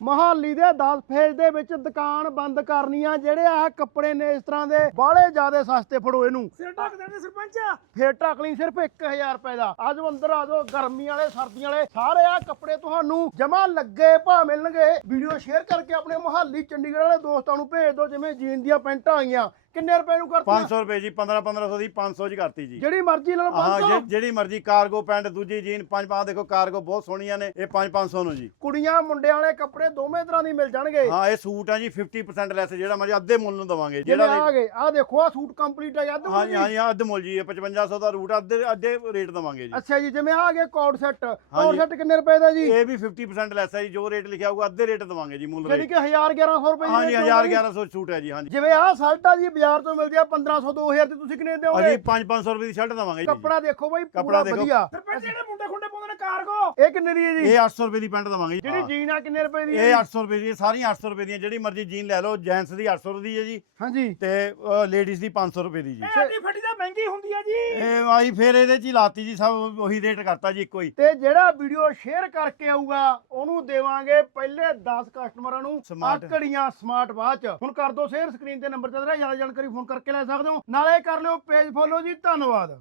ਮੋਹਾਲੀ ਦੇ 10 ਫੇਜ਼ ਦੇ ਵਿੱਚ ਦੁਕਾਨ ਬੰਦ ਕਰਨੀ ਆ। ਜਿਹੜੇ ਆਹ ਕੱਪੜੇ ਨੇ ਇਸ ਤਰ੍ਹਾਂ ਦੇ ਬਾਹਲੇ ਜ਼ਿਆਦਾ ਸਸਤੇ, ਫੜੋ ਇਹਨੂੰ ਸਿਰ ਢੱਕ ਦੇਣੇ ਸਰਪੰਚ। ਫੇਰ ਢੱਕ ਲਈ ਸਿਰਫ 1000 ਰੁਪਏ ਦਾ। ਆਜੋ ਅੰਦਰ ਆਜੋ, ਗਰਮੀਆਂ ਵਾਲੇ ਸਰਦੀਆਂ ਵਾਲੇ ਸਾਰੇ ਆ ਕੱਪੜੇ ਤੁਹਾਨੂੰ ਜਮਾ ਲੱਗੇ ਭਾਅ ਮਿਲਣਗੇ। ਵੀਡੀਓ ਸ਼ੇਅਰ ਕਰਕੇ ਆਪਣੇ ਮੋਹਾਲੀ ਚੰਡੀਗੜ੍ਹ ਵਾਲੇ ਦੋਸਤਾਂ ਨੂੰ ਭੇਜ ਦਿਓ। ਜਿਵੇਂ ਜੀਨ ਦੀਆਂ ਪੈਂਟਾਂ ਆਈਆਂ, ਕਿੰਨੇ ਰੁਪਏ ਨੂੰ ਕਰਤੀ? 500 ਰੁਪਏ ਜੀ, 1500 ਦੀ 500 ਚ ਕਰਤੀ ਜੀ। ਜਿਹੜੀ ਮਰਜ਼ੀ ਲੈ ਲਓ 500। ਹਾਂ ਜਿਹੜੀ ਮਰਜ਼ੀ ਕਾਰਗੋ ਪੈਂਟ, ਦੂਜੀ ਜੀਨ 5 ਦੇਖੋ ਕਾਰਗੋ ਬਹੁਤ ਸੋਹਣੀਆਂ ਨੇ, ਇਹ 500 ਨੂੰ ਜੀ। ਕੁੜੀਆਂ ਮੁੰਡਿਆਂ ਵਾਲੇ ਕੱਪੜੇ ਦੋਵੇਂ ਤਰ੍ਹਾਂ ਦੀ ਮਿਲ ਜਾਣਗੇ। ਹਾਂ ਇਹ ਸੂਟ ਆ ਜੀ 50% ਲੈਸ, ਜਿਹੜਾ ਮਰਜ਼ੀ ਅੱਧੇ ਮੁੱਲ ਨੂੰ ਦਵਾਂਗੇ। ਜਿਹੜਾ ਆ ਗਏ ਆ ਦੇਖੋ, ਆ ਸੂਟ ਕੰਪਲੀਟ ਆ ਯਾਦ। ਹਾਂਜੀ ਹਾਂਜੀ ਅੱਧ ਮੁੱਲ ਜੀ, 5500 ਦਾ ਰੂਟ ਅੱਧੇ ਰੇਟ ਦਵਾਂਗੇ ਜੀ। ਅੱਛਾ ਜੀ, ਜਿਵੇਂ ਆ ਗਏ ਕੋਟ ਸੈੱਟ, ਕੋਟ ਸੈੱਟ ਕਿੰਨੇ ਰੁਪਏ ਦਾ ਜੀ? ਇਹ ਵੀ 50% ਲੈਸ ਹੈ ਜੀ, ਜੋ ਰੇਟ ਲਿਖਿਆ ਹੋਊਗਾ ਅੱਧੇ ਰੇਟ ਦਵਾਂਗੇ ਜੀ ਮੁੱਲ ਜਿਹੜੀ ਰੇਟ। ਕਿ 1000-1100 ਰੁਪਏ। ਹਾਂਜੀ 1000-1100 ਸੂਟ ਹੈ ਜੀ। ਹਾਂਜੀ ਜਿਵੇਂ ਆ ਸ਼ਰਟ ਆ ਜੀ ਬਾਜ਼ਾਰ ਤੋਂ ਮਿਲਦੀ ਆ 1500-2000 ਦੀ, ਤੁਸੀਂ ਕਿੰਨੇ ਦਿਓਗੇ? ਅਸੀਂ 500 ਰੁਪਏ ਦੀ ਸ਼ਰਟ ਦਵਾਂਗੇ ਜੀ। ਕੱਪੜਾ ਦੇਖੋ ਬਾਈ, ਕੱਪੜਾ ਪੂਰਾ ਦੇਖੋ। ਵਧੀਆ। ਸਰਪੰਚ ਜਿਹੜੇ ਮੁੰਡੇ ਖੁੰਡੇ ਪਾਉਂਦੇ ਨੇ ਕਾਰਗੋ, ਇਹ ਕਿੰਨੇ ਦੀ ਹੈ ਜੀ? ਇਹ 800 ਰੁਪਏ ਦੀ ਪੈਂਟ ਦਵਾਂਗੇ ਜੀ। ਜਿਹੜੀ ਜੀਨ ਆ ਕਿੰਨੇ ਰੁਪਏ ਦੀ ਹੈ? ਇਹ 800 ਰੁਪਏ ਦੀ, ਸਾਰੀਆਂ 800 ਰੁਪਏ ਦੀਆਂ। ਜਿਹੜੀ ਮਰਜ਼ੀ ਜੀਨ ਲੈ ਲਓ, ਜੈਂਟਸ ਦੀ 800 ਦੀ ਹੈ ਜੀ, ਹਾਂਜੀ, ਤੇ ਲੇਡੀਜ਼ ਦੀ 500 ਰੁਪਏ ਦੀ ਜੀ। ਇਹ ਅੱਡੀ ਫੱਟੀ ਤਾਂ ਮਹਿੰਗੀ ਹੁੰਦੀ ਆ ਜੀ। ਇਹ ਆਈ ਫਿਰ ਇਹਦੇ ਚ ਹੀ ਲਾਤੀ ਜੀ, ਸਭ ਉਹੀ ਰੇਟ ਕਰਤਾ ਜੀ ਇੱਕੋ ਹੀ। ਤੇ ਜਿਹੜਾ ਵੀਡੀਓ ਸ਼ੇਅਰ ਕਰਕੇ ਆਊਗਾ ਉਹਨੂੰ ਦੇਵਾਂਗੇ ਪਹਿਲੇ 10 ਕਸਟਮਰਾਂ ਨੂੰ Smart। ਘੜੀਆਂ ਸਮਾਰਟ ਵਾਚ। ਹੁਣ ਕਰ ਦੋ ਸ਼ੇਅਰ, ਸਕਰੀਨ ਤੇ ਨੰਬਰ ਚੱਲ ਰਿਹਾ, ਜ਼ਿਆਦਾ ਜਾਣਕਾਰੀ ਫੋਨ ਕਰਕੇ ਲੈ ਸਕਦੇ ਹੋ। ਨਾਲੇ ਕਰ ਲਿਓ ਪੇਜ ਫੋਲੋ ਜੀ। ਧੰਨਵਾਦ।